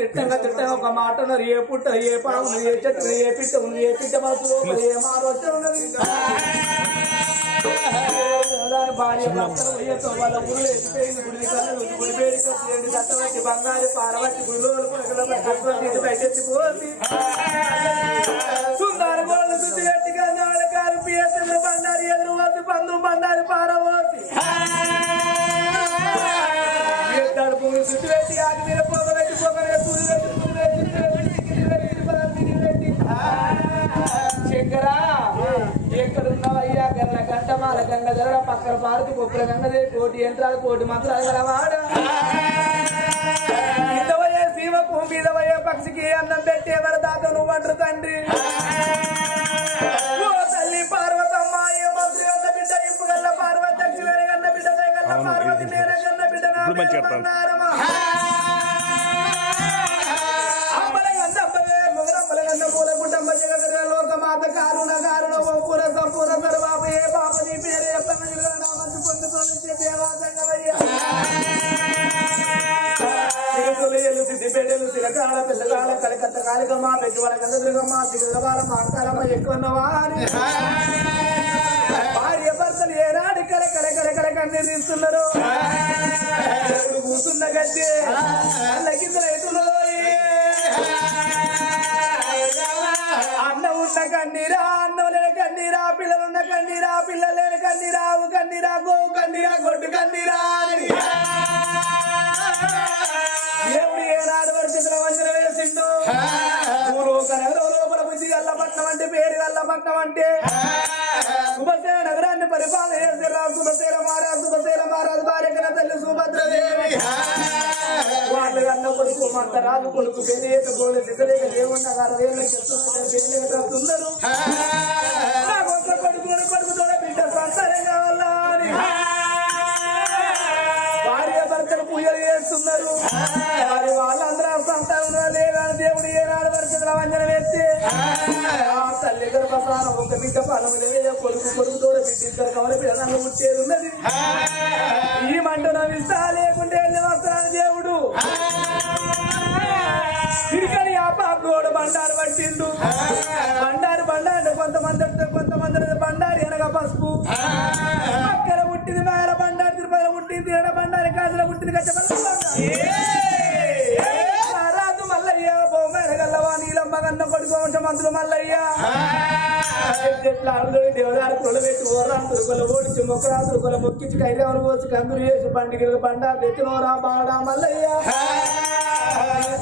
తిట్టంగా తిట్టంగా ఒక మాట ఉన్నారు ఏ పుట్ట ఏ పాము ఏ చెట్టు ఏ పిట్ట ఉంది ఏ పిట్ట మాసు ఏ మారొచ్చ ఉన్నది. భార్య భర్తలు వాళ్ళ గురులు ఎత్తిపోయింది. గుడి కళ్ళు గుడి పేరు బంగారు పారవచ్చి గుడిలో గంగ గరడ పక్కన పార్కు కుక్కల గంగదే కోటి యంత్రాలు కోటి మంత్రాలు గలవాడ సీమకు మీదవయ్యే పక్షికి అన్నం పెట్టే వరదాత నువ్వంటారు తండ్రి ఓ తల్లి పార్వతమ్మ ఏ మంత్రి అన్న బిడ్డ ఇప్పు గల్ల పార్వతి దక్షిణ గన్న బిడ్డ గల్ల పార్వతి నేల గన్న బిడ్డ నా మంచిగా చెప్తాను. బంగారమా. అంబలగంధ అంబలే, మొగరంబలగంధ పూలగుండమ్మ జగదగ లోకమాత కారుణ కారుణ వంపుర సంపూర సర్వాప ఏ పేరు ఎప్పన నామందు పొందుకొని దేవాసంగమయ్య సిద్దిపేటలు సిరకాల పిల్లగాల కలికత్త కాలికమ్మ పెట్టుబడ గంధదుర్గమ్మ సిగదవాల ఎక్కువన్నవా భార్య భర్తలు ఏనాడు కల కల కల కల కన్నీ తీస్తున్నారు కూర్చున్న గద్దె అన్న కింద అన్న కన్నీరా అన్నం లేని కన్నీరా పిల్లలున్న కన్నీరా పిల్లలేని కన్నీరా ఆవు కన్నీరా గోవు కన్నీరా గొడ్డు కన్నీరా అని. దేవుడు ఏనాడు వరకు వంచన వేసిండు లోపల బుద్ధి గల్లపట్నం అంటే పేరు గల్లపట్నం అంటే ఉపసేన నగరాన్ని తల్లి గర్భస్థానం ఒక బిడ్డ పదములు వేయ కొడుకు కొడుకు తోడ బిడ్డ ఇద్దరు కమల పిల్లలు ఉన్నది ఈ మంట నవ్విస్తా లేకుంటే వస్తాను దేవుడు. తిరిగని ఆ పాపోడు బండారు పట్టిండు. బండారు బండారు కొంతమంది కొంతమంది బండారు ఎనగ పసుపు. అక్కడ పుట్టింది మేల బండారు తిరుపతిలో పుట్టింది ఎడ బండారు కాదులో పుట్టింది రాజు దేవదారు కొలు పెట్టి ఓరాంతులు కొల ఓడించి మొక్కరాంతులు కొల మొక్కించి కైరావులు పోసి కందులు చేసి బండికి బండారు తెచ్చినోరా బాడా మల్లయ్య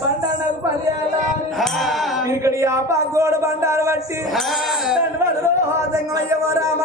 బండారు పర్యాల ఇక్కడ యాప గోడ బండారు బట్టి దండవాడు రోహంగమయ్య రామ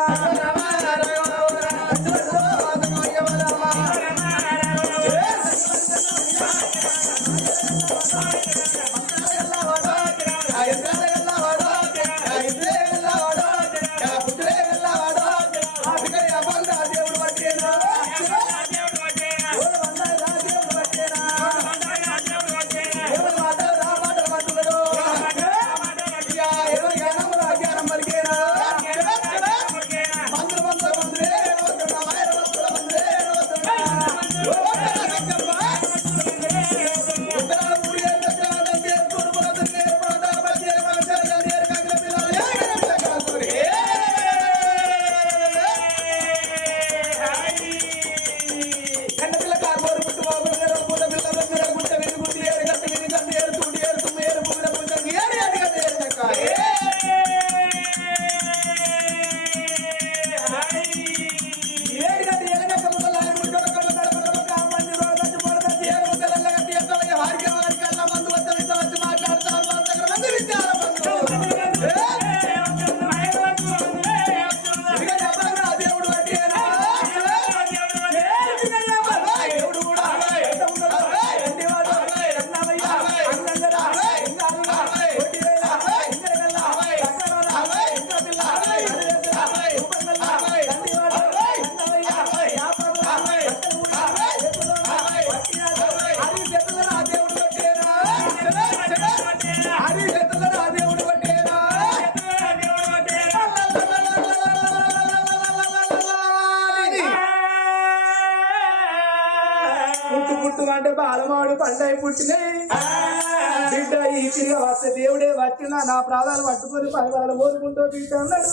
ప్రాణాలు పట్టుకొని పదవాళ్ళు ఓదుకుంటూ బిడ్డ అన్నాడు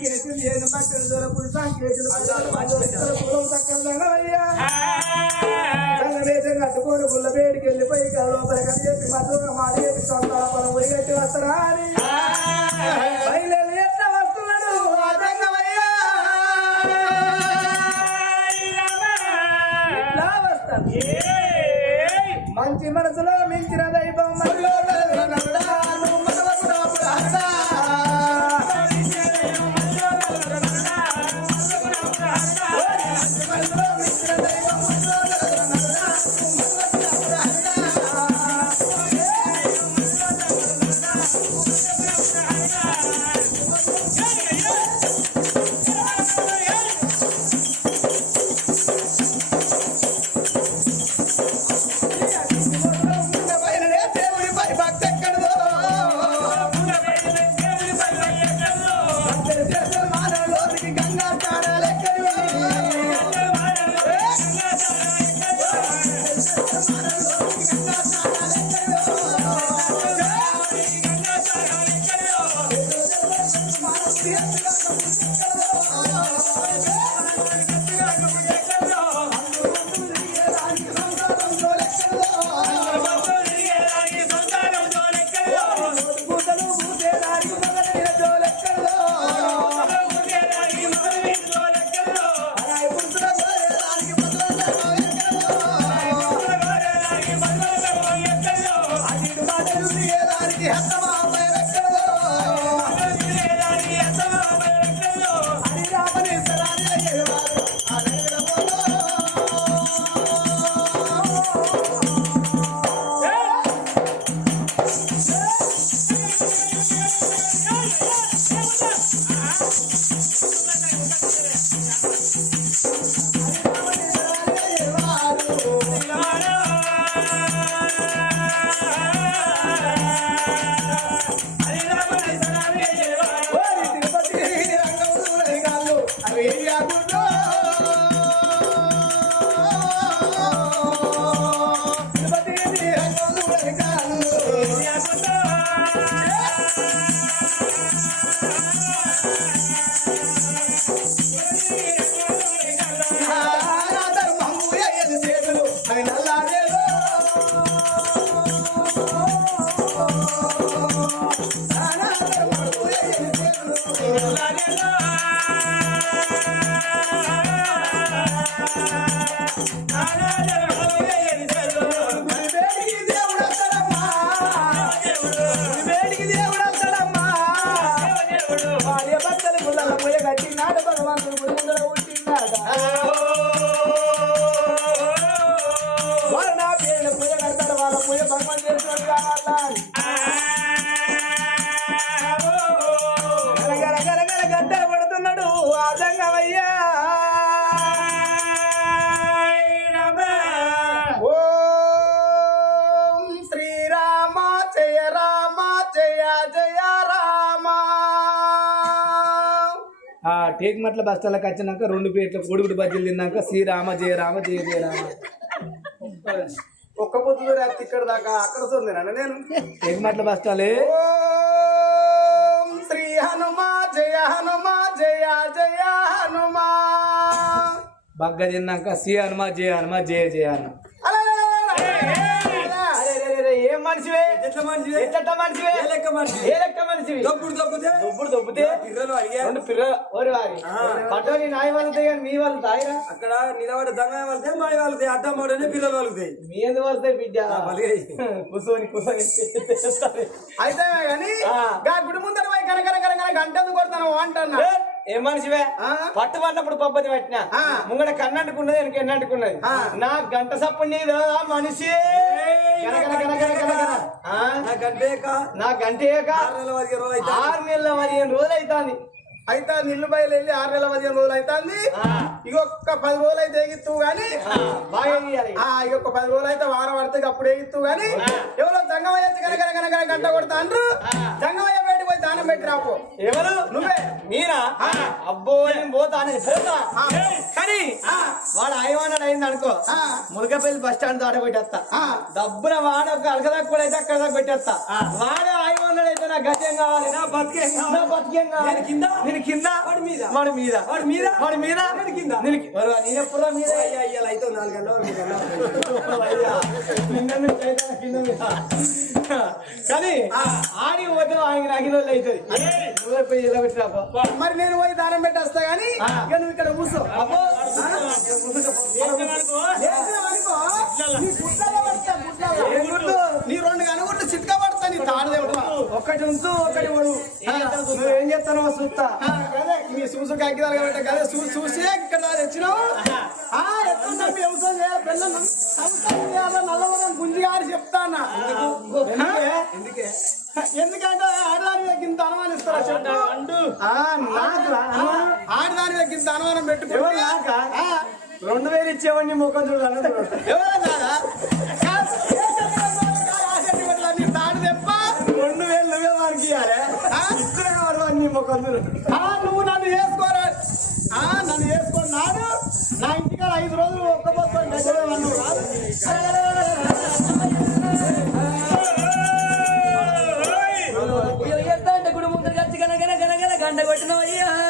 కేసులు ఏడు పక్కన కన్నదేశం కట్టుకొని గుళ్ళ వేడికి వెళ్ళిపోయి లోపల చెప్పి మధుర మాట చెప్పి సొంతాల పొలం పోయి కట్టి వస్తారా అని బయలుదేరి ఎట్లా వస్తున్నాడు? ఆ దంగమయ్యా ఎట్లా వస్తాడు? మంచి మనసులో మించిన పడుతున్నాడు ఆదంగమయ్యా ఓం శ్రీరామ జయ రామ జయ జయ రామ. ఆ టేక్ మట్ల బస్తాలకు వచ్చినాక రెండు పేట్ల కోడిగుడి బజ్జీలు తిన్నాక శ్రీరామ జయ రామ జయ జయ రామ. రాత్రి ఇక్కడ దాకా అక్కడ చూడలేనా నేను. టేక్ మట్ల బస్తాలే ఓం శ్రీ హనుమా జయ హనుమా జయ జయ హనుమా. బగ్గ తిన్నాక సి హనుమ జయ హనుమ జయ జయ హనుమ. మనిషివే? ఎట్లా మనిషివే? ఎట్ట మనిషివే? ఏ లెక్క మనిషివి? ఏ లెక్క మనిషివి? దొప్పుడు దొబ్బుతే? పిల్లలు అడిగా? రెండు పిల్లలు ఓరి వారి. పట్టోని నాయ వాళ్ళతాయి కానీ మీ వాళ్ళు తాయిరా అక్కడ నిలబడి దంగా వెళ్తే మా వెళ్తాయి అడ్డం పడనే పిల్లలు వెళ్తాయి మీ ఎందుకు వాళ్ళతాయి బిడ్డ. కూర్చొని కూర్చొని అయితే కానీ. గా గుడి ముందర పోయి కనకర కనకర గంట ఎందుకు కొడతాను అంటున్నా. ఏ, మనిషివే? పట్టు పడినప్పుడు పబ్బతి పట్టిన. ముంగడ కన్నంటుకున్నది వెనక ఎన్నంటుకున్నది. నా గంట సప్పుడు నీదా మనిషి? నా గంట ఏక ఆరు నెలల పదిహేను రోజులు నెలల అవుతాంది అయితే నీళ్ళు బయలు వెళ్ళి ఆరు నెలల పదిహేను రోజులు అవుతుంది. ఇక ఒక్క పది రోజులు అయితే ఎగిత్తు గాని ఇక పది రోజులు అయితే వారం పడితే అప్పుడు ఎగిత్తు గాని ఎవరో జంగమయ్య కనకర కనకర గంట కొడతాండ్రు. జంగమయ్య బయటకు రాపో ఎవరు? నువ్వే. మీరా అబ్బో నేను పోతా నేను పోతా. కానీ వాడు అయ్యమన్నాడు అయింది అనుకో ఆ. ములకపల్లి బస్ స్టాండ్ దాట పెట్టేస్తా. డబ్బున వాడు ఒక అడగదాకా కూడా అయితే అక్కడ దాకా పెట్టేస్తా. వాడు అయ్యమన్నాడు అయితే నా గత్యం కావాలి. నా బతికేం కావాలి. నా బతికేం కావాలి. కింద? నేను కింద? వాడి మీద? వాడి మీద. వాడి మీద? వాడి మీద? నేను కింద? నేను నేను ఎప్పుడు మీద. అయ్యా అయ్యా అయితే నాలుగు గంటలు అయితే కానీ ఆడి పోతే ఆయన నాకు రోజులు మరి నేను పోయి దానం పెట్టి వస్తా గానీ. ఇక నువ్వు ఇక్కడ కూర్చో. నీ రెండు కనుగుడ్లు చిట్క పడతా నీ తాడదే ఒక్కటి ఉంచు ఒకటి నువ్వు ఏం చేస్తానో చూస్తా మీ చూసు కాకిదాలు కాబట్టి కదా చూసి చూసి ఇక్కడ తెచ్చినావు. వ్యవసాయం చేయాలి పిల్లలు చేయాలి నల్లవరం గుంజి గారి చెప్తానా ఎందుకే? ఎందుకంటే ఆడదాని దగ్గర ఇంత అనుమానిస్తారా చెప్పు. ఆడదాని దగ్గర ఇంత అనుమానం? ఆ, రెండు వేలు ఇచ్చేవాడిని ముఖం చూడు అన్నది ఎవరు నాదా? కాదు, ఏ సెంటిమెంట్ కాదు, ఆ సెంటిమెంట్ అన్ని తాడు తెప్ప. రెండు వేలు నువ్వే వారికి ఇవ్వాలి ఆ? ముఖం నువ్వు నన్ను వేసుకోరా ఆ, నన్ను వేసుకొని నాడు నా ఇంటికాడ ఐదు రోజులు ఒక్క పోతాను దగ్గర గనగన గంట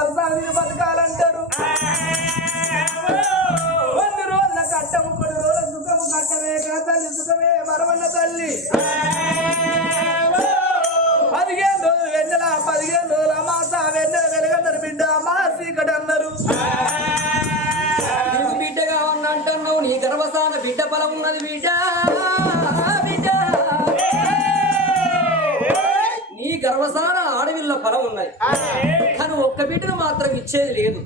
బతుకుండి బతకాలని బతకాలంటారు. కొన్ని రోజుల కట్టము కొన్ని రోజుల సుఖము కట్టమే తల్లి సుఖమే మరవన్న తల్లి. పదిహేను రోజులు వెన్నెల పదిహేను రోజుల అమాస వెన్నెల వెలగన్నారు బిడ్డ అమాస ఇక్కడ అన్నారు. బిడ్డగా ఉన్నంటున్నావు నీ గర్భసాన బిడ్డ బలం ఉన్నది బిడ్డ. బిడ్డ. నీ గర్భసాన ఆడవిల్ల ఫలం ఉన్నది. కానీ ఒక్క బిడ్డను మాత్రం ఇచ్చేది లేదు.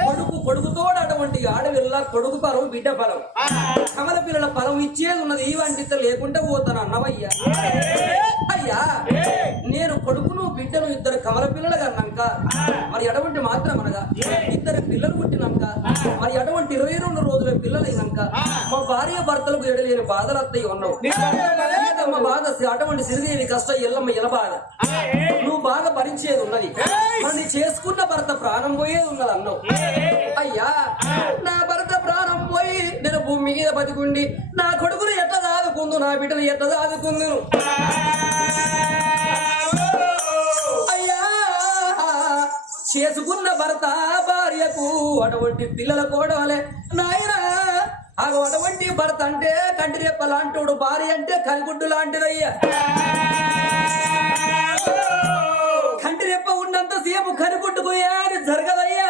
కొడుకు కొడుకుతో అటువంటి ఆడవిల్ల కొడుకు ఫలం బిడ్డ ఫలం కమల పిల్లల ఫలం ఇచ్చేది ఉన్నది ఈ వంటితో లేకుండా పోతాను అన్నవయ్యా. అయ్యా నేను కొడుకును బిడ్డను ఇద్దరు కమల పిల్లలు కన్నాక మరి అటువంటి మాత్రం అనగా ఇద్దరు పిల్లలు పుట్టినాక మరి అటువంటి ఇరవై రెండు రోజుల పిల్లలైనాక మా భార్య భర్తలకు ఎడలేని బాధలు అత్తయ్య ఉన్నావు. మా బాధ అటువంటి సిరిదేవి కష్టం ఎల్లమ్మ ఎల బాగా భరించేది ఉన్నది. మరి చేసుకున్న భర్త ప్రాణం పోయేది ఉన్నది అన్నావు. అయ్యా నా భర్త ప్రాణం పోయి నేను భూమి మీద బతికుండి నా కొడుకును ఎట్లా దాదుకుందు నా బిడ్డను ఎట్లా అయ్యా చేసుకున్న భర్త భార్యకు అటువంటి పిల్లల కోడలే. నాయన అటువంటి భర్త అంటే కంటి రెప్ప భార్య అంటే కలిగుడ్డు లాంటిదయ్యా. ఎంతసేపు కనుకుంటుకోయా అని జరగదయ్యా.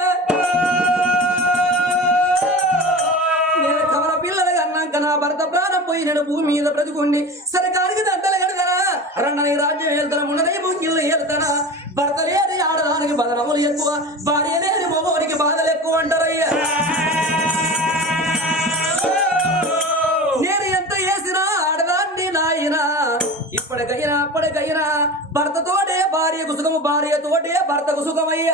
నేను కవల పిల్లలు అన్నాక నా భర్త ప్రాణం పోయి నేను భూమి మీద బ్రతుకుండి సరికారికి దండలు కడతారా రెండని రాజ్యం వెళ్తారా ఉన్నదే భూమిలో వెళ్తారా భర్త లేని ఆడదానికి బదనములు ఎక్కువ భార్య లేని మగవారికి బాధలు ఎక్కువ అంటారయ్యా. భర్తతోడే భార్యకు సుఖము భార్యతోడే భర్తకు సుఖమయ్య.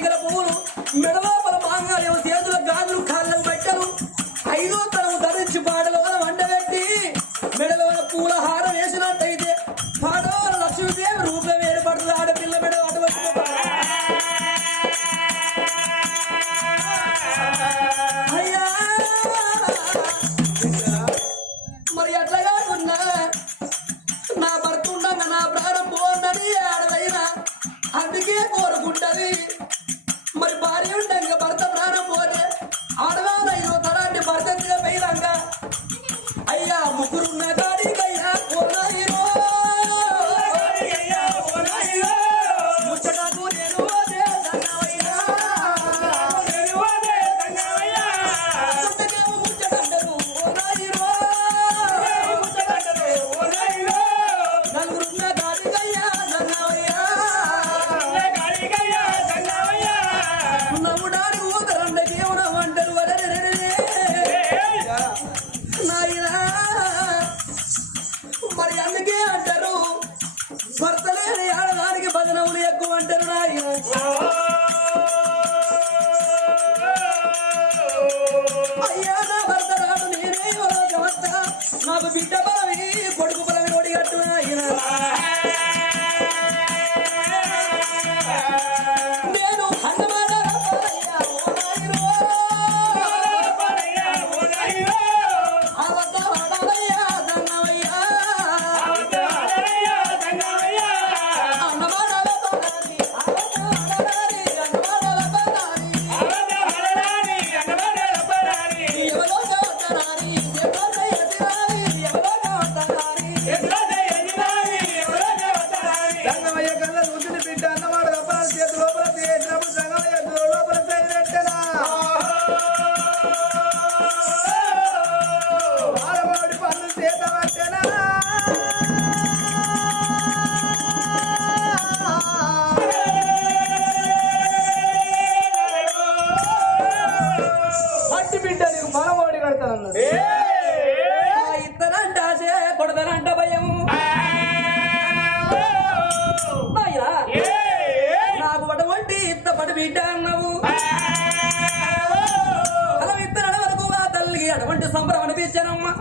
gonna బిడ్డ నీకు మనవాడి కడతానన్నాడు భయం. నాకు అటువంటి ఇంత పడి బిడ్డ అన్నావు. అలా ఇద్దరు అడవలకు తల్లి అటువంటి సంబరం అనిపించానమ్మా.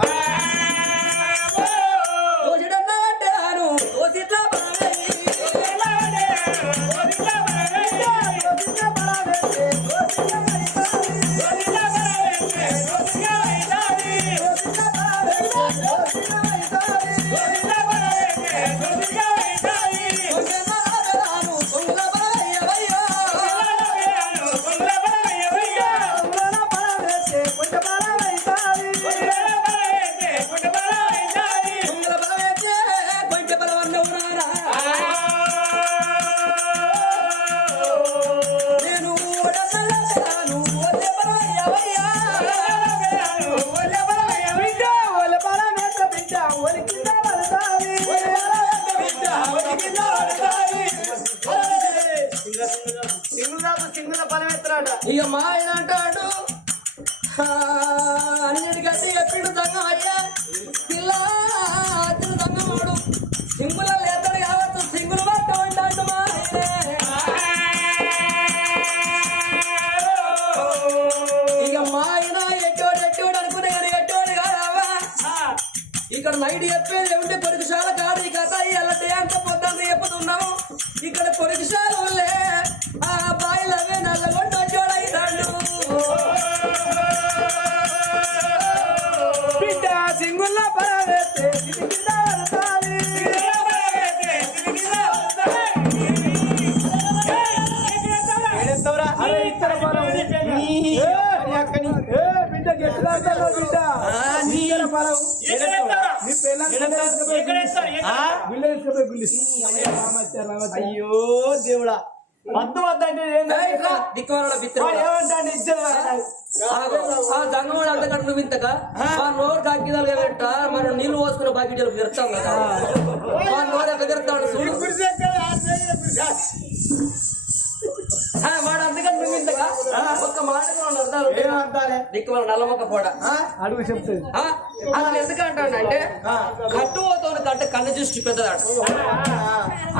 చెప్పేది ఏమిటి పొరుగుశాల కాదు ఈ కథ ఇలా అంత పొద్దున్న చెప్పుతున్నాము ఇక్కడ పొరుగుశాల వల్లే ఆ బాయిలు అవే నల్లగొండ జోడైతాడు బిడ్డ సింగుల్ల పరవేస్తే వరసాలి. ఏడెత్తవురా? అయ్యో దేవుడా. వద్దు వద్దంటే ఏం కాదు. దిక్కుమాల బిత్తర వాడు ఏమంటాడు ఇజ్జత్ వాడు. ఆ జంగముడు అంతకంటే నువ్వు ఇంతగా మా నోరు కాకిదాలుగా పెట్ట మనం నీళ్ళు పోసుకున్న బాకెట్లు తిరుతాం కదా? మా నోరు ఎక్కడ తిరుతాడు నల్లమొక్క పోడ అడుగు చెప్తుంది ఆ, అసలు ఎందుకంటాడంటే కట్టు పోతాడు కట్ట కన్ను చూసి పెద్దదాడు.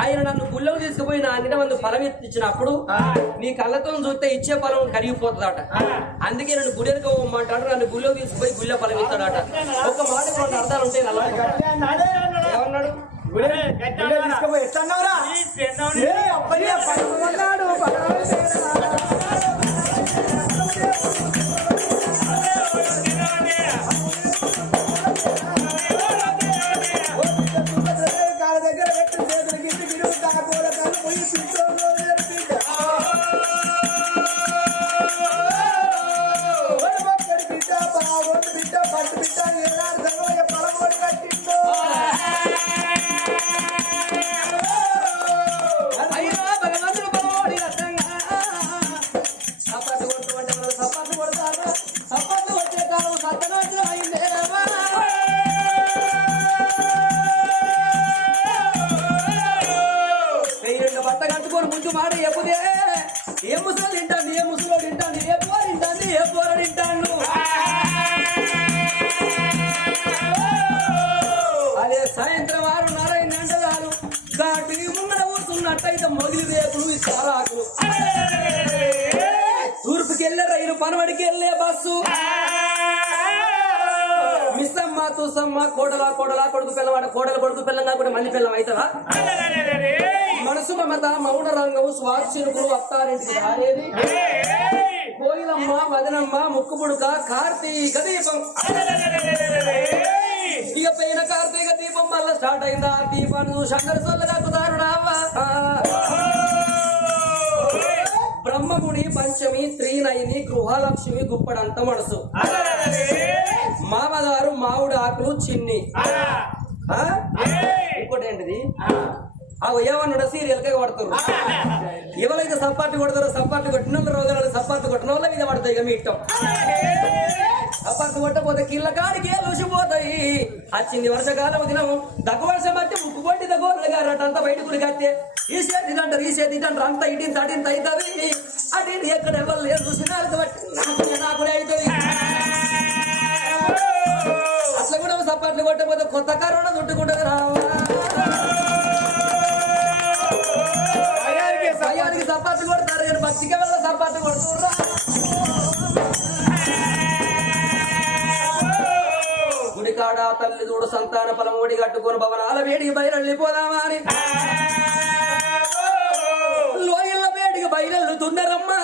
ఆయన నన్ను గుళ్ళకు తీసుకుపోయి నా అంగిట మంది ఫలం ఇచ్చినప్పుడు నీ కళ్ళతో చూస్తే ఇచ్చే ఫలం కరిగిపోతుందట. అందుకే నన్ను గుడెనక పోమంటాడు నన్ను గుళ్ళకు తీసుకుపోయి గుళ్ళ ఫలం ఇస్తాడట. ఒక మాట రెండు అర్థాలు ఉంటాయి నల్ల ఏమన్నాడు? గుడే తీసుకుపోయి ఎట్లా అన్నావురా? వెళ్ళే రైలు పనవడికి వెళ్ళే బస్సు. మిస్సమ్మ తూసమ్మ కోడల కోడల కొడుకు పిల్లవాడ కోడల కొడుకు పిల్లం కాకుండా మళ్ళీ పిల్లం అవుతుందా మనసు మమత మౌన రంగము స్వాస్థ్యులు అత్తారింటి రాలేదు. కోయిలమ్మ వదనమ్మ ముక్కు పుడుక కార్తీక దీపం. ఇక పైన కార్తీక దీపం మళ్ళా స్టార్ట్ అయిందా? దీపాన్ని చూసి అందరు సొల్లగా రావా పంచమి త్రీనైని గృహలక్ష్మి గుప్పడంత మనసు. మామగారు మామిడి ఆకులు చిన్ని. ఆ? ఇంకోటి ఏంటిది అవి ఏమన్నాడు సీరియల్గా కొడతారు ఎవరైతే సపాటు కొడతారో సపాటు కొట్టిన వాళ్ళు రోగాలు సపాటు కొట్టిన వాళ్ళ మీద పడతాయి ఇక మీ ఇష్టం. సపాటు కొట్టపోతే కిళ్ళ కాడికే లూసిపోతాయి వచ్చింది వర్షకాలం దినం దగ్గు వర్షం బట్టి ముక్కు కొట్టి దగ్గర గారట అంత బయట గురికత్తే కట్టే. ఈ చేతి అంటారు ఈ చేతి అంటారు అంత ఇటు తటింత అవుతుంది అది ఎక్కడ ఎవరు లేదు చూసినా బట్టి నాకు అవుతుంది. అట్లా కూడా సపాట్లు కొట్టకపోతే కొత్త కరోనా చుట్టుకుంటుంది రావా తల్లి చూడు సంతాన ఫలం ఒకటి కట్టుకొని భవనాల వేడికి బయలుపోదామా అని లోయల వేడికి బయలుతున్నారమ్మా